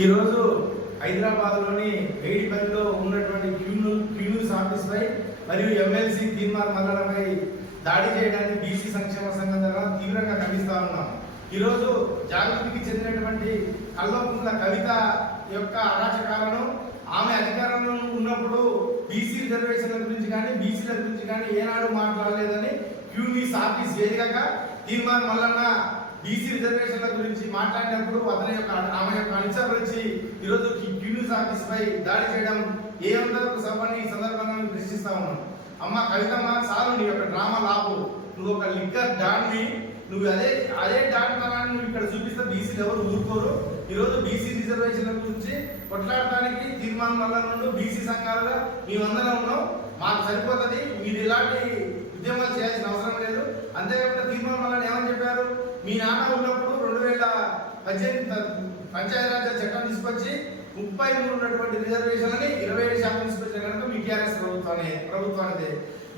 ఈరోజు హైదరాబాద్లోని వేడిపల్లిలో ఉన్నటువంటి క్యూను క్యూన్యూస్ ఆఫీస్పై మరియు ఎమ్మెల్సీ తీర్మార్ మల్లడపై దాడి చేయడానికి బీసీ సంక్షేమ సంఘం ద్వారా తీవ్రంగా ఖండిస్తా ఉన్నాం. ఈరోజు జాగృతికి చెందినటువంటి కల్లోకుంట్ల కవిత యొక్క అరాచకాలను ఆమె అధికారంలో ఉన్నప్పుడు బీసీ రిజర్వేషన్ల గురించి కానీ బీసీల గురించి కానీ ఏనాడు మాట్లాడలేదని క్యూనీస్ ఆఫీస్ వేదికగా తీర్మాన్ మల్లన్న బీసీ రిజర్వేషన్ల గురించి మాట్లాడినప్పుడు అతని యొక్క ఆమె యొక్క అనుసరించి ఈరోజు క్యూనీస్ ఆఫీస్ పై దాడి చేయడం ఏ అందరకు సభని ఈ సందర్భంగా మేము ప్రశ్నిస్తా ఉన్నాం. అమ్మ కవితమ్మ సారు నీ యొక్క డ్రామా లాపు నువ్వు ఒక లిక్కర్ డాన్ని నువ్వు అదే అదే డాన్ నువ్వు ఇక్కడ చూపిస్తే బీసీలు ఎవరు ఊరుకోరు. ఈరోజు బీసీ రిజర్వేషన్ల గురించి కొట్లాడటానికి తీర్మానం వల్ల నుండి బీసీ సంఘాలలో మేమందరం ఉన్నాం. మాకు సరిపోతుంది. మీరు ఇలాంటి ఉద్యమాలు చేయాల్సిన అవసరం లేదు. అంతేకాకుండా తీర్మానం వల్ల మీ నాన్న ఉన్నప్పుడు రెండు వేల పద్దెనిమిది పంచాయతీరాజ్ చట్టం తీసుకొచ్చి ముప్పై మూడు ఉన్నటువంటి రిజర్వేషన్లని ఇరవై ఏడు శాతం తీసుకొచ్చిన కనుక మీ టీఆర్ఎస్ ప్రభుత్వాన్ని ప్రభుత్వానిదే.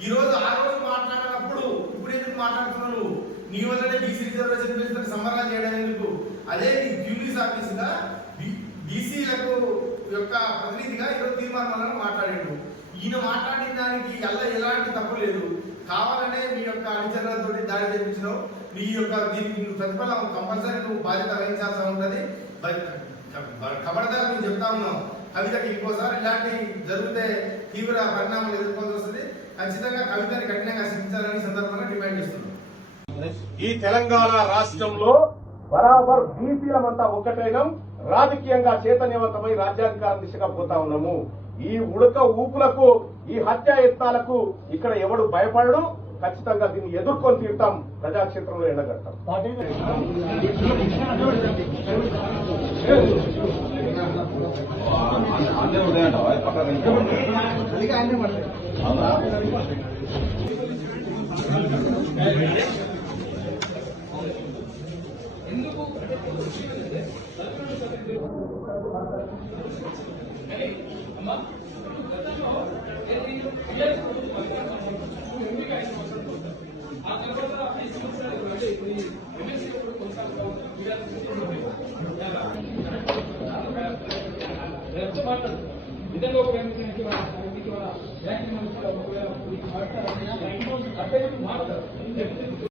ఈ రోజు ఆ రోజు మాట్లాడినప్పుడు ఇప్పుడు ఎందుకు మాట్లాడుతున్నావు నువ్వు? నీ వల్లనే బీసీ రిజర్వేషన్ గురించి సంబరాలు చేయడం ఎందుకు? అదే నీ డ్యూటీస్ ఆఫీసుగా బీసీలకు యొక్క ప్రతినిధిగా ఈరోజు తీర్మానం వలన మాట్లాడాడు. ఈయన మాట్లాడిన దానికి అలా ఎలాంటి తప్పు లేదు. కావాలనే మీ యొక్క అనుచరులతో దాడి చేయించడం నీ యొక్క దీనికి నువ్వు ప్రతిఫలం కంపల్సరీ నువ్వు బాధ్యత వహించాల్సి ఉంటుంది. కబడదారు నేను చెప్తా ఉన్నాం కవితకి ఇంకోసారి ఇలాంటి జరిగితే తీవ్ర పరిణామాలు ఎదుర్కోవాల్సి వస్తుంది. ఖచ్చితంగా కవితని కఠినంగా శిక్షించాలని సందర్భంగా డిమాండ్ చేస్తున్నాం ఈ తెలంగాణ రాష్ట్రంలో బరాబర్ బీసీలమంతా ఒక్కటైనం రాజకీయంగా చైతన్యవంతమై రాజ్యాధికారం దిశగా పోతా ఉన్నాము. ఈ ఉడక ఊపులకు ఈ హత్య యత్నాలకు ఇక్కడ ఎవడు భయపడడు ఖచ్చితంగా దీన్ని ఎదుర్కొని తీరుతాం ప్రజాక్షేత్రంలో ఎండగడతాం. విధంగా ఒక వ్యక్తికి వ్యాఖ్యానం ఒకవేళ మాట్లాడారు మాట్లాడారు